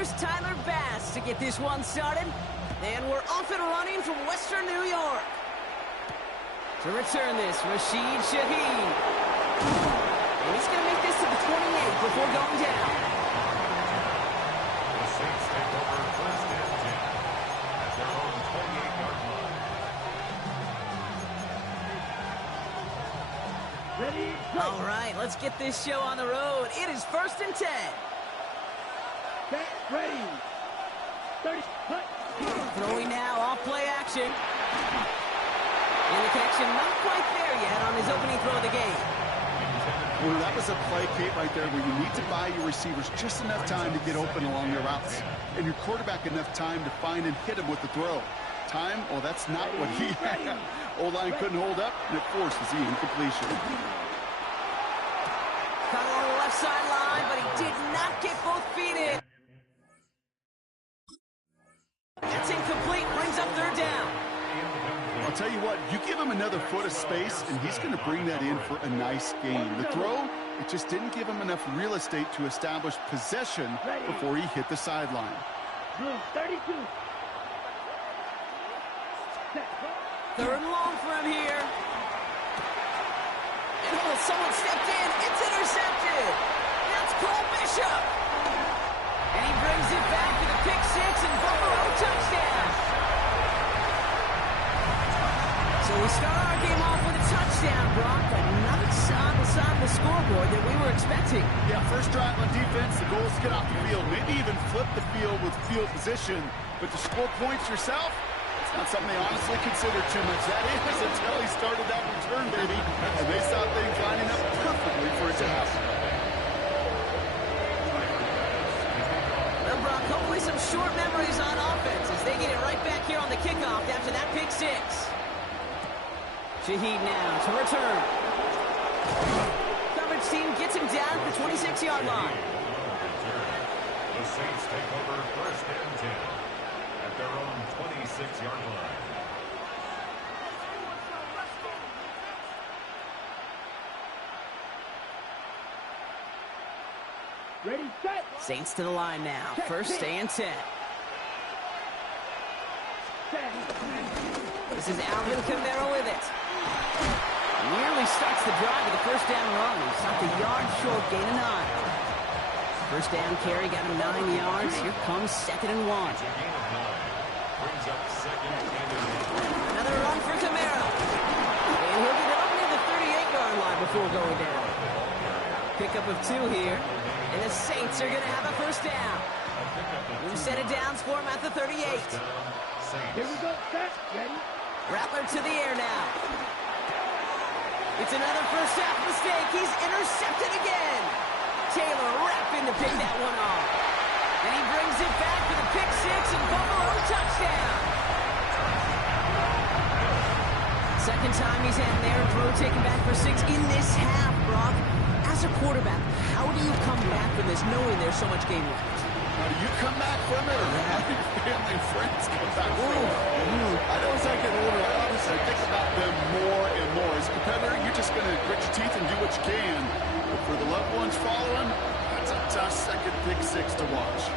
here's Tyler Bass to get this one started. And we're off and running from Western New York. To return this, Rashid Shaheed. And he's going to make this to the 28 before going down. The Saints take over first and 10 at their own 28-yard line. Ready? All right, let's get this show on the road. It is first and 10. Set, ready. 30, cut. Throwing now, off play action. And the connection not quite there yet on his opening throw of the game. Well, that was a play, Kate, right there where you need to buy your receivers just enough time to get open along their routes. And your quarterback enough time to find and hit him with the throw. Time, well, that's not what he had. O-line couldn't hold up, and it forces the incompletion. Caught along the left sideline, but he did not get both feet in. That's incomplete, brings up third down. I'll tell you what, you give him another foot of space, and he's going to bring that in for a nice gain. The throw, it just didn't give him enough real estate to establish possession before he hit the sideline. Blue, 32. Third and long for him here. And oh, someone stepped in. It's intercepted. That's Cole Bishop. And he brings it back to the pick six and Buffalo touchdown. So we start our game off with a touchdown, Brock, but not on the side of the scoreboard that we were expecting. Yeah, first drive on defense, the goal is to get off the field. Maybe even flip the field with field position. But to score points yourself, it's not something they honestly consider too much. That is until he started that return, baby. And they saw things lining up perfectly for it to happen. Well, Brock, hopefully some short memories on offense as they get it right back here on the kickoff after that pick six. Shaheed now to return. Coverage team gets him down at the 26-yard line. The Saints take over first and 10 at their own 26-yard line. Ready, set. Saints to the line now. First and 10. This is Alvin Kamara with it. Nearly starts the drive with a first down run. He stopped a yard short, gain of 9. First down carry, got him 9 yards. Here comes second and 1. Brings up second and 1. Another run for Kamara. And he'll get up near the 38-yard line before going down. Pickup of 2 here. And the Saints are going to have a first down. New set of downs for him at the 38. Here we go, set, ready. Rattler to the air now. It's another first half mistake. He's intercepted again. Taylor rapping to pick that one off. And he brings it back for the pick six and Buffalo touchdown. Second time he's had their throw taken back for 6 in this half, Brock. As a quarterback, how do you come back from this knowing there's so much game left? How do you come back from it, or how do your family and friends come back from it? I know as I get older, I obviously think about them more and more. As a competitor, you're just going to grit your teeth and do what you can. But for the loved ones following, that's a tough second pick six to watch.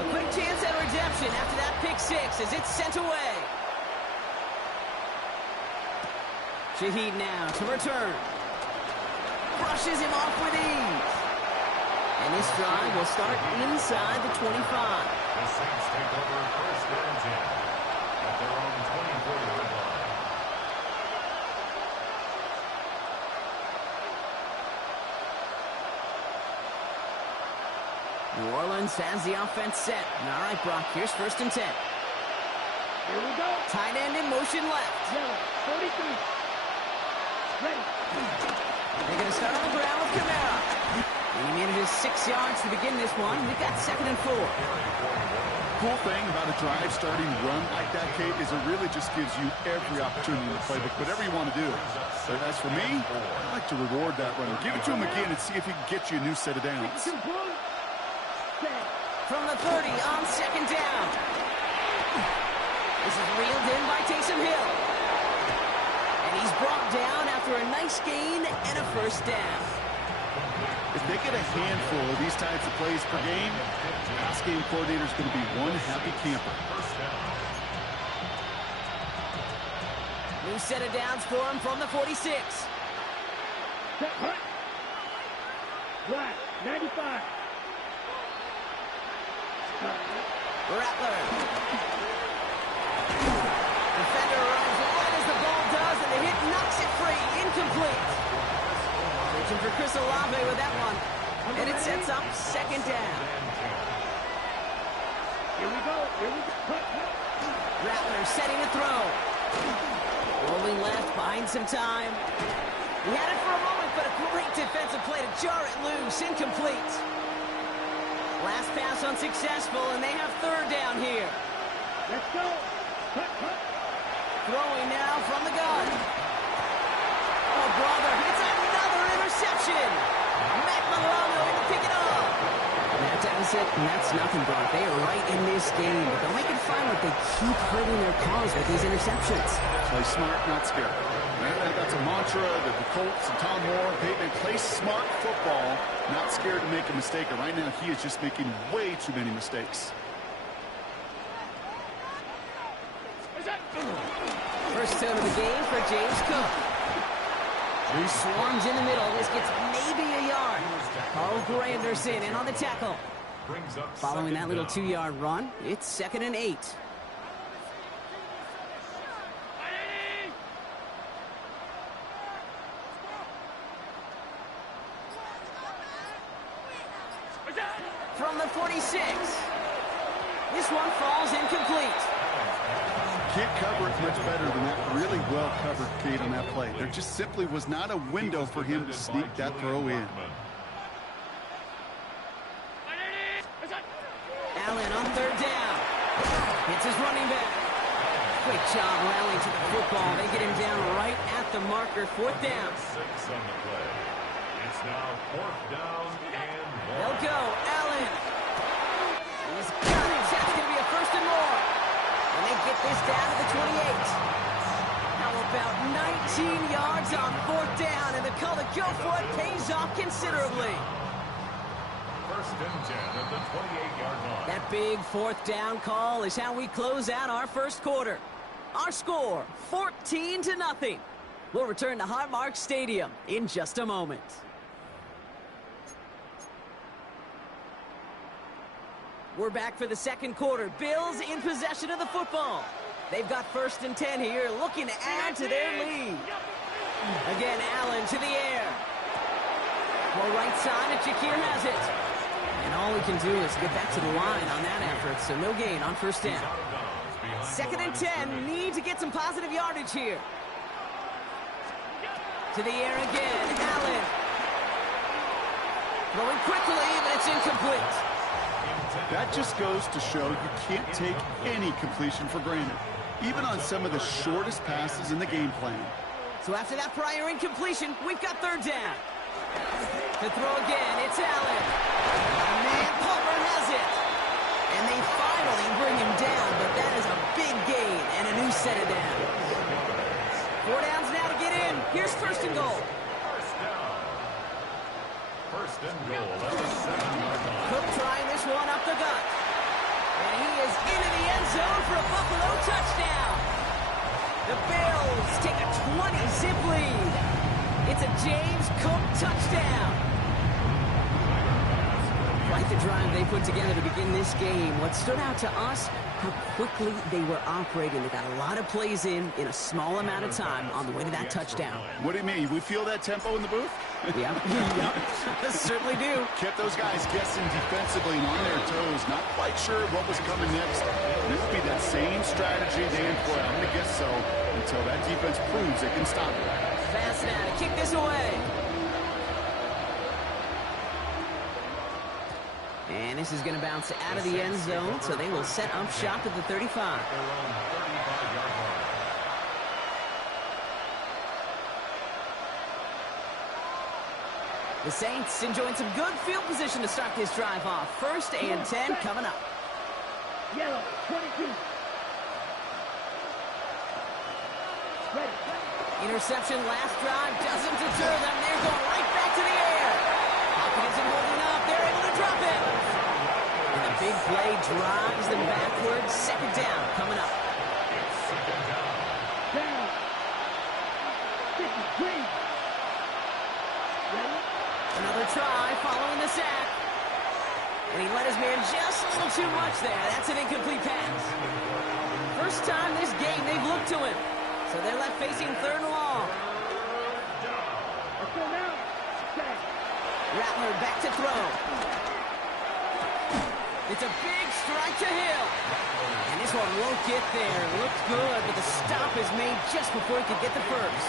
A quick chance at redemption after that pick six as it's sent away. Shaheed now to return. Brushes him off with ease. And this drive will start inside the 25. The Saints take over first and 10 at their own 24-yard line. New Orleans has the offense set. All right, Brock, here's first and 10. Here we go. Tight end in motion left. Yellow, 43. Ready. They're going to start on the ground with Kamara. And he made it just 6 yards to begin this one. We've got second and 4. Cool thing about a drive starting run like that, Kate, is it really just gives you every opportunity to play whatever you want to do. But as for me, I like to reward that runner. Give it to him again and see if he can get you a new set of downs. From the 30 on second down. This is reeled in by Taysom Hill. And he's brought down after a nice gain and a first down. If they get a handful of these types of plays per game, the pass game coordinator is going to be one happy camper. New set of downs for him from the 46. Set, hut. Black, 95. Rattler. Defender runs right as the ball does, and the hit knocks it free. Incomplete. Reaching for Chris Olave with that one. And it sets up second down. Here we go. Here we go. Hut, hut. Rattler setting a throw. Rolling left, buying some time. He had it for a moment, but a great defensive play to jar it loose. Incomplete. Last pass unsuccessful, and they have third down here. Let's go. Hut, hut. Throwing now from the gun. Oh, brother, it's another interception. Matt Milano in to pick it up. That deficit, and that's nothing, Brock. They are right in this game, but they'll make it fun if they keep hurting their cause with these interceptions. Play smart, not scared. That's a mantra that the Colts and Tom Moore, they play smart football, not scared to make a mistake. And right now, he is just making way too many mistakes. First down of the game for James Cook. He swarms in the middle. This gets maybe a yard. Carl Granderson in on the tackle. Following that little 2-yard run, it's 2nd and 8. From the 46. This one falls incomplete. Can't cover it much better than that really well-covered Cade on that play. There just simply was not a window for him to sneak that throw in. Allen on third down. Hits his running back. Quick job rallying to the football. They get him down right at the marker. 4th down. 6 on the play. It's now 4th down and 1. They'll go. Allen. He's got it. That's going to be a 1st and more. And they get this down to the 28. How about 19 yards on 4th down, and the call to go for it pays off considerably. 1st and 10 at the 28-yard line. That big 4th down call is how we close out our first quarter. Our score, 14-0. We'll return to Highmark Stadium in just a moment. We're back for the second quarter. Bills in possession of the football. They've got 1st and 10 here, looking to add to their lead. Again, Allen to the air. Well, right side, and Shakir has it. And all he can do is get back to the line on that effort, so no gain on 1st down. 2nd and 10, need to get some positive yardage here. To the air again, Allen. Throwing quickly, but it's incomplete. That just goes to show you can't take any completion for granted, even on some of the shortest passes in the game plan. So after that prior incompletion, we've got 3rd down. To throw again, it's Allen. Man, Palmer has it. And they finally bring him down, but that is a big gain and a new set of downs. 4 downs now to get in. Here's 1st and goal. 1st and goal at the 7-yard line. Cook trying this one up the gut. And he is into the end zone for a Buffalo touchdown. The Bills take a 20-zip lead. It's a James Cook touchdown. Quite the drive they put together to begin this game. What stood out to us, how quickly they were operating. They got a lot of plays in a small amount of time on the way to that touchdown. What do you mean? We feel that tempo in the booth? Yep. Certainly do. Kept those guys guessing defensively and on their toes, not quite sure what was coming next. This will be that same strategy they employ. I'm going to guess so until that defense proves they can stop it. Fast now to kick this away. And this is going to bounce out of the end zone, so they will set up shop at the 35. The Saints enjoying some good field position to start this drive off. 1st and 10 coming up. Yellow, 22. Ready. Interception last drive doesn't deter them. They're going right back to the air. Pocket drives them backwards. Second down coming up. Down. This is green. Ready? Another try following the sack. And he let his man just a little too much there. That's an incomplete pass. First time this game they've looked to him. So they're left facing third and long. Let's go now. Set. Rattler back to throw. It's a big strike to Hill. And this one won't get there. Looked good, but the stop is made just before he could get the first.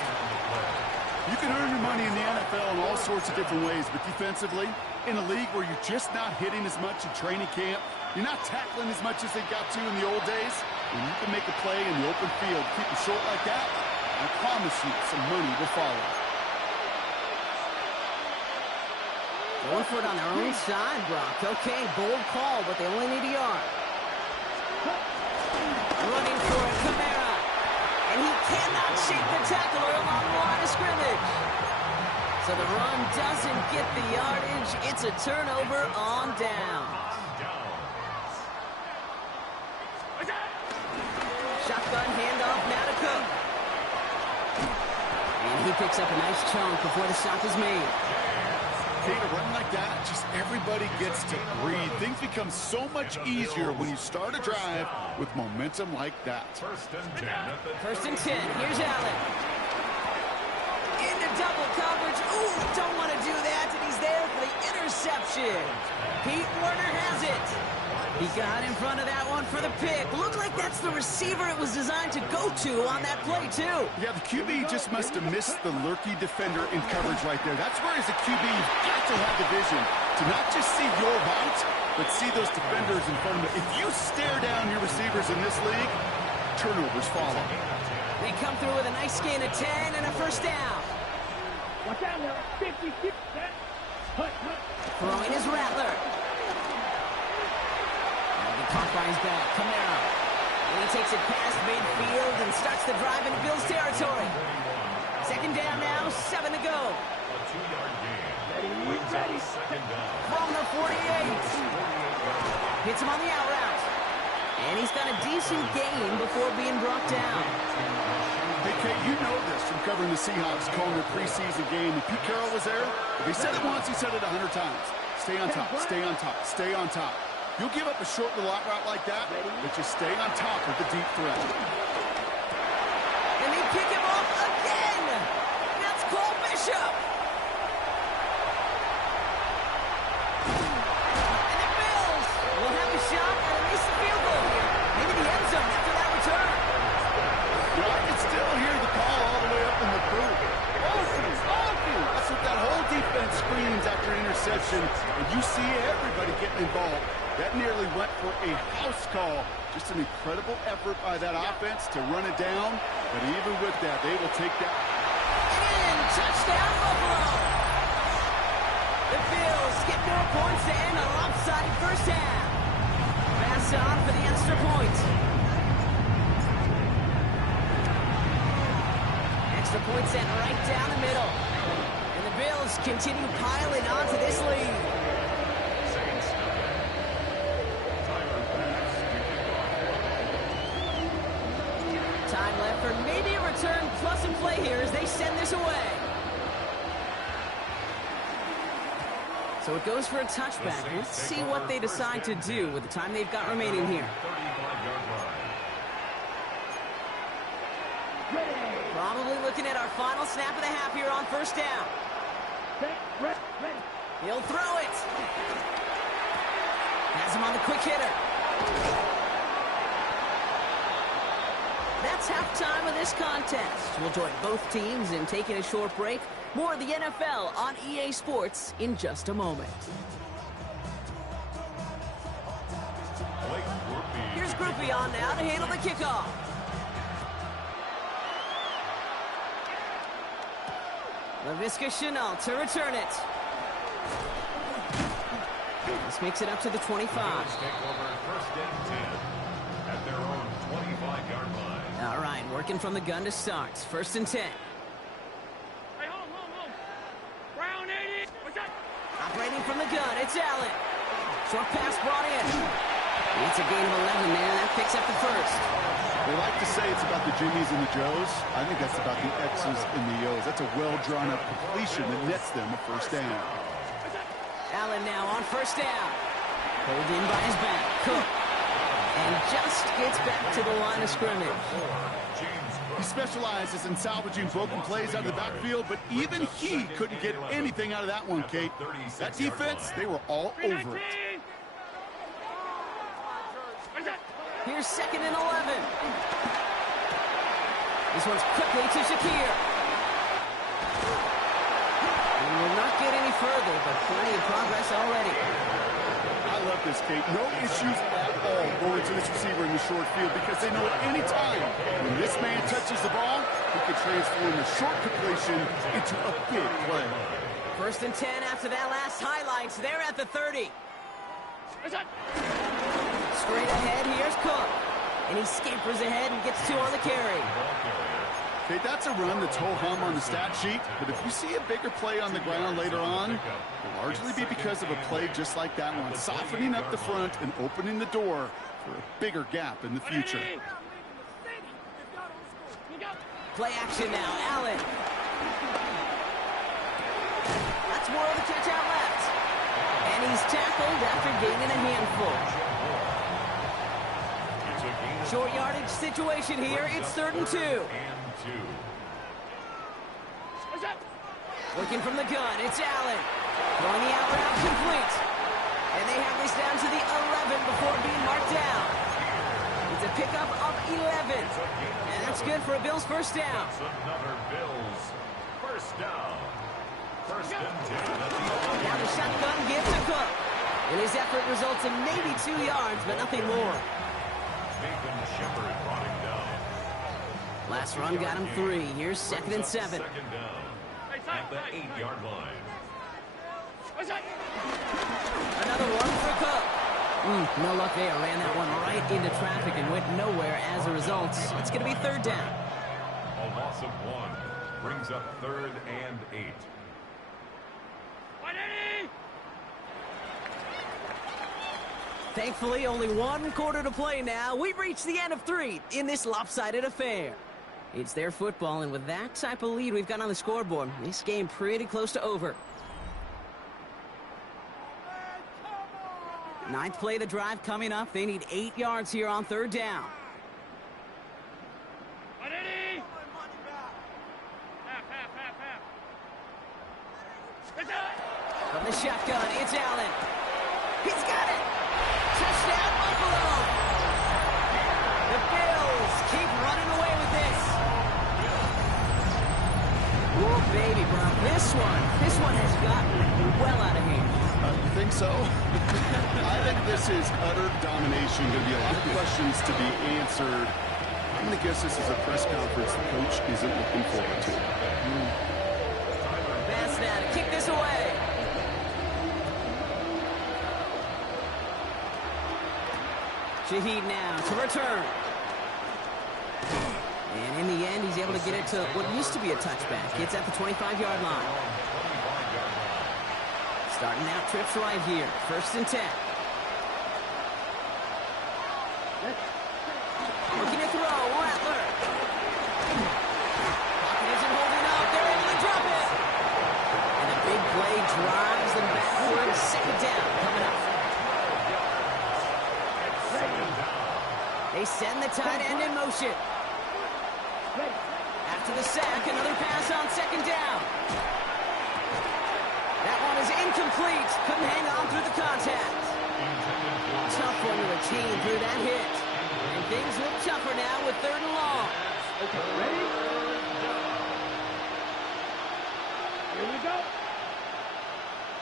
You can earn your money in the NFL in all sorts of different ways, but defensively, in a league where you're just not hitting as much in training camp, you're not tackling as much as they got to in the old days, and you can make a play in the open field, keep it short like that, I promise you some money will follow. Going for it on their own side, Brock. Okay, bold call, but they only need a yard. Running for it, Kamara. And he cannot shake the tackler along the line of scrimmage. So the run doesn't get the yardage. It's a turnover on down. Shotgun handoff now to Cook. And he picks up a nice chunk before the stop is made. A run like that, just everybody gets to breathe. Things become so much easier when you start a drive with momentum like that. First and 10. First and 10. Here's Allen. Into double coverage. Ooh, don't want to do that, and he's there for the interception. Pete Werner has it. He got in front of that one for the pick. Looked like that's the receiver it was designed to go to on that play, too. Yeah, the QB just must have missed the lurky defender in coverage right there. That's where, as a QB, you've got to have the vision to not just see your route, but see those defenders in front of you. If you stare down your receivers in this league, turnovers follow. They come through with a nice gain of 10 and a first down. Watch out now. 50, 50. Hut, hut. Throwing is Rattler. Caught by his back, Kamara. And he takes it past midfield and starts the drive into Bills territory. Second down now, 7 to go. A 2-yard gain. Ready. From the 48. Hits him on the out route. And he's got a decent gain before being brought down. Hey, Kate, you know this from covering the Seahawks, calling their preseason game. And Pete Carroll was there. If he said it once, he said it 100 times. Stay on top, stay on top, stay on top. You'll give up a short little out route like that, but just stay on top of the deep threat. And they pick him off again. That's Cole Bishop. And the Bills will have a shot at least a field goal here. Maybe the end zone after that return. Yeah, I can still hear the call all the way up in the booth. Offense, offense. That's what that whole defense screams after an interception. And you see everybody getting involved. That nearly went for a house call. Just an incredible effort by that offense to run it down. But even with that, they will take that. And touchdown, Buffalo. The Bills get more points to end a lopsided first half. Pass on for the extra point. Extra point sent right down the middle. And the Bills continue piling onto this lead. Time left for maybe a return plus some play here as they send this away. So it goes for a touchback. Let's see what they decide to do with the time they've got remaining here. Probably looking at our final snap of the half here on first down. Ready. He'll throw it. Has him on the quick hitter. That's halftime of this contest. We'll join both teams in taking a short break. More of the NFL on EA Sports in just a moment. Here's Groupie on now to handle the kickoff. LaVisca Chenault to return it. This makes it up to the 25. Take over first and 10 at their own 25-yard line. All right, working from the gun to start. First and 10. Hey, hold. Brown 80. What's that? Operating from the gun, it's Allen. Short pass brought in. It's a gain of 11 there. That picks up the first. They like to say it's about the Jimmies and the Joes. I think that's about the X's and the O's. That's a well-drawn-up completion that nets them a first down. Allen now on first down. Pulled in by his back. Cook. And just gets back to the line of scrimmage. He specializes in salvaging broken plays out of the backfield, but even he couldn't get anything out of that one, Kate. That defense, they were all over it. Here's 2nd and 11. This one's quickly to Shakir. And will not get any further, but plenty of progress already. I love this, Kate. No issues at all going to this receiver in the short field because they know at any time when this man touches the ball, he can transform a short completion into a big play. 1st and 10 after that last highlights. They're at the 30. Straight ahead, here's Cook. And he scampers ahead and gets 2 on the carry. Okay, that's a run that's ho-hum on the stat sheet, but if you see a bigger play on the ground later on, it'll largely be because of a play just like that one, softening up the front and opening the door for a bigger gap in the future. Play action now, Allen. That's more of the catch out left. And he's tackled after gaining a handful. Short yardage situation here. It's 3rd and 2. Looking from the gun, it's Allen. Throwing the out route complete. And they have this down to the 11 before being marked down. It's a pickup of 11. And that's good for a Bills first down. Another Bills first down. 1st and 10. Now the shotgun gives to Cook. And his effort results in maybe 2 yards, but nothing more. Nathan Shepard brought him down. Last run got him 3. Here's 2nd and 7. 2nd down at the 8-yard line. Another one for Cook. No luck there. Ran that one right into traffic and went nowhere as a result. It's going to be 3rd down. A loss of 1 brings up 3rd and 8. Thankfully, only 1 quarter to play now. We've reached the end of 3 in this lopsided affair. It's their football, and with that type of lead we've got on the scoreboard, this game pretty close to over. 9th play of the drive coming up. They need 8 yards here on 3rd down. From the shotgun, it's Allen. He's got it! Touchdown, Buffalo! The Bills keep running away with this. Woo, baby, Brock. This one has gotten well out of hand. You think so? I think this is utter domination. Going to be a lot of questions to be answered. I'm going to guess this is a press conference the coach isn't looking forward to. Pass now to kick this away. Shaheed now to return. And in the end, he's able to get it to what used to be a touchback. It's at the 25-yard line. Starting out trips right here. 1st and 10. Looking to throw. Rattler. Pocket isn't holding up. They're able to drop it. And the big play drives them backwards. 2nd down coming up. They send the tight end in motion. After the sack, another pass on 2nd down. That one is incomplete. Couldn't hang on through the contact. Tough one to retain through that hit. And things look tougher now with 3rd and long. Okay, ready? Here we go.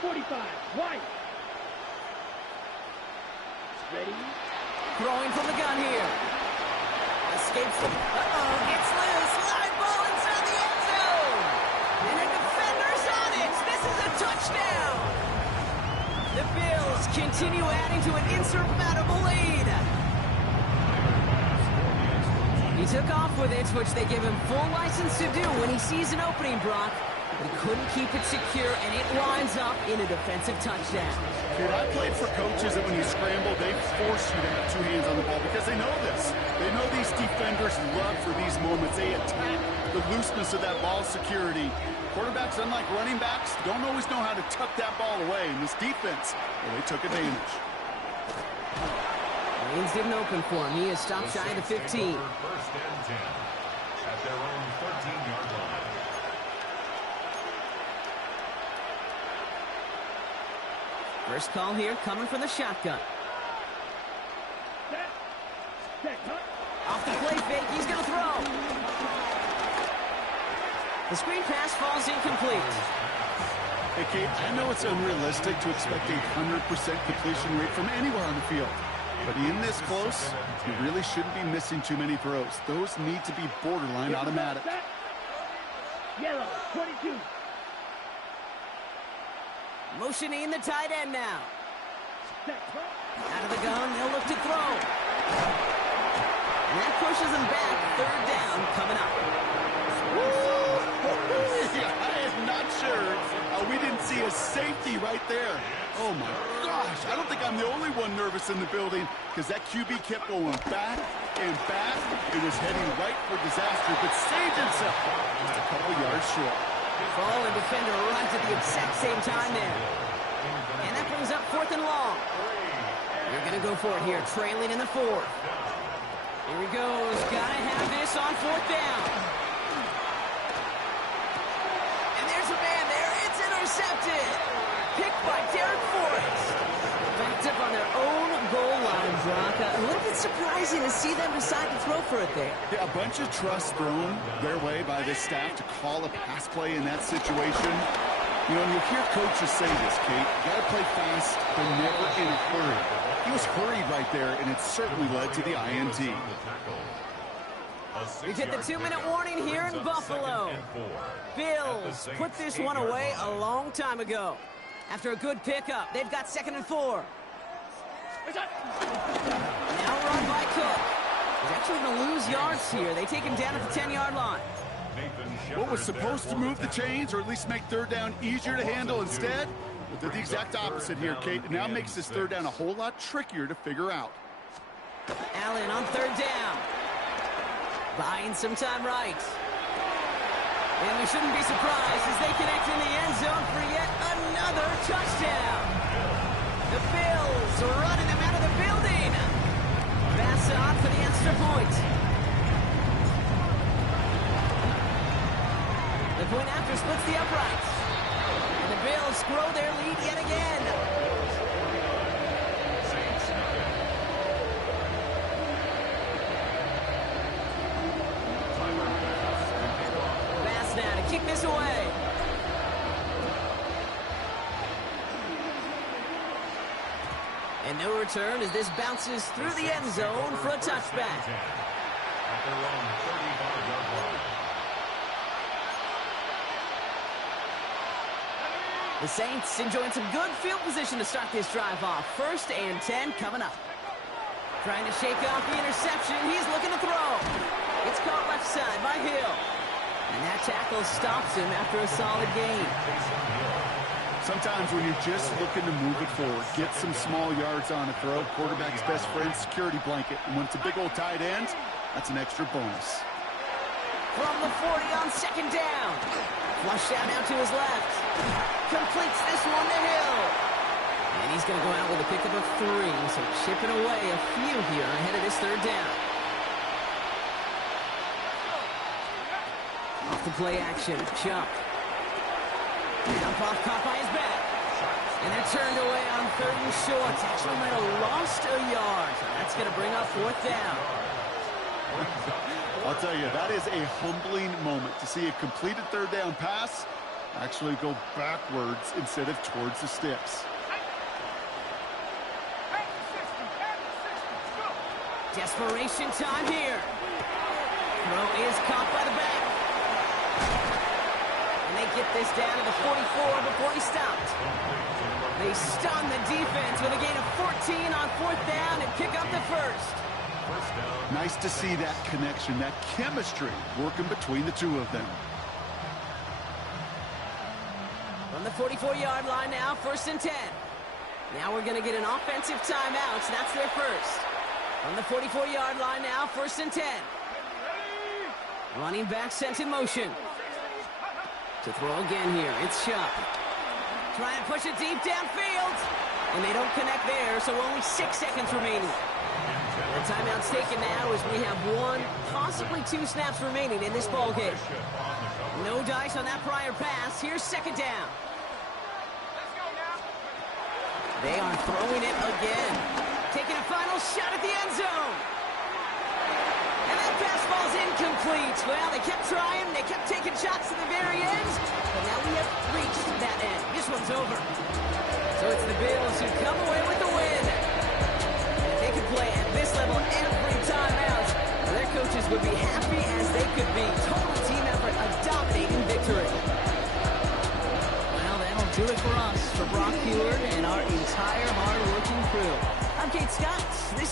45, White. Ready? Throwing from the gun here. Escapes from... Gets loose. Live ball inside the end zone. And a defender's on it. This is a touchdown. The Bills continue adding to an insurmountable lead. He took off with it, which they give him full license to do when he sees an opening, Brock. He couldn't keep it secure, and it winds up in a defensive touchdown. Dude, I played for coaches that when you scramble, they force you to have two hands on the ball because they know this. They know these defenders love for these moments. They attack the looseness of that ball security. Quarterbacks, unlike running backs, don't always know how to tuck that ball away. In this defense, well, they took advantage. Reigns didn't open for him. He is stopped shy of the 15. First and 10 at their own 13-yard line. First call here coming from the shotgun. Off the play fake, he's going to throw. The screen pass falls incomplete. Hey, Kate, I know it's unrealistic to expect a 100% completion rate from anywhere on the field. But in this close, you really shouldn't be missing too many throws. Those need to be borderline automatic. Yellow, 22. Motioning the tight end now. Out of the gun, they'll look to throw. And that pushes them back. Third down coming up. I am not sure we didn't see a safety right there. Oh, my gosh. I don't think I'm the only one nervous in the building because that QB kept going back and back. It was heading right for disaster, but saved himself just a couple yards short. Fallen defender runs at the exact same time there. And that brings up 4th and long. They're going to go for it here, trailing in the 4th. Here he goes. Got to have this on 4th down. And there's a man there. It's intercepted. Picked by Derek Forrest. Backed up on their own goal line, Brock. A little bit surprising to see them decide to throw for it there. Yeah, a bunch of trust thrown their way by this staff to call a pass play in that situation. You know, and you hear coaches say this, Kate, you got to play fast, but never in a hurry. He was hurried right there, and it certainly led to the INT. We've hit the 2-minute warning here in Buffalo. Bills put this one away a long time ago. After a good pickup, they've got 2nd and 4. Now run by Cook. He's actually going to lose yards here. They take him down at the 10-yard line. What was supposed to move the chains, or at least make third down easier to handle instead? Well, did the exact opposite here, Kate. It now makes this third down a whole lot trickier to figure out. Allen on 3rd down. Buying some time right. And we shouldn't be surprised as they connect in the end zone for yet another touchdown. The Bills are running them out of the building. Pass on for the extra point. The point after splits the uprights. And the Bills grow their lead yet again. Pass now to kick this away. And no return as this bounces through the end zone for a touchback. At their own 35-yard line. The Saints enjoying some good field position to start this drive off. 1st and 10 coming up. Trying to shake off the interception. He's looking to throw. It's caught left side by Hill. And that tackle stops him after a solid gain. Sometimes when you're just looking to move it forward, get some small yards on a throw, quarterback's best friend, security blanket. And when it's a big old tight end, that's an extra bonus. From the 40 on 2nd down. Flush out now to his left. Completes this one to Hill. And he's going to go out with a pickup of 3. So chipping away a few here ahead of this 3rd down. Off the play action. Jump. Jump off, caught by his back. And they're turned away on 3rd and short. Actually might have lost a yard. So that's going to bring up 4th down. I'll tell you, that is a humbling moment to see a completed 3rd down pass actually go backwards instead of towards the sticks. Desperation time here. Throw is caught by the back. And they get this down to the 44 before he stopped. They stun the defense with a gain of 14 on 4th down and pick up the 1st. Nice to see that connection, that chemistry working between the two of them. On the 44-yard line now, 1st and 10. Now we're going to get an offensive timeout, so that's their first. On the 44-yard line now, 1st and 10. Running back sent in motion. To throw again here, it's Shupp. Trying to push it deep downfield. And they don't connect there, so only 6 seconds remaining. The timeout's taken now as we have 1, possibly 2 snaps remaining in this ballgame. No dice on that prior pass. Here's 2nd down. They are throwing it again. Taking a final shot at the end zone. And that pass ball's incomplete. Well, they kept trying. They kept taking shots to the very end. But now we have reached that end. This one's over. So it's the Bills who come away with the win. And if they could play at this level every time out, their coaches would be happy as they could be. Total team effort, a dominating victory. Well, that'll do it for us, for Brock Heward and our entire hard-working crew. I'm Kate Scott. This is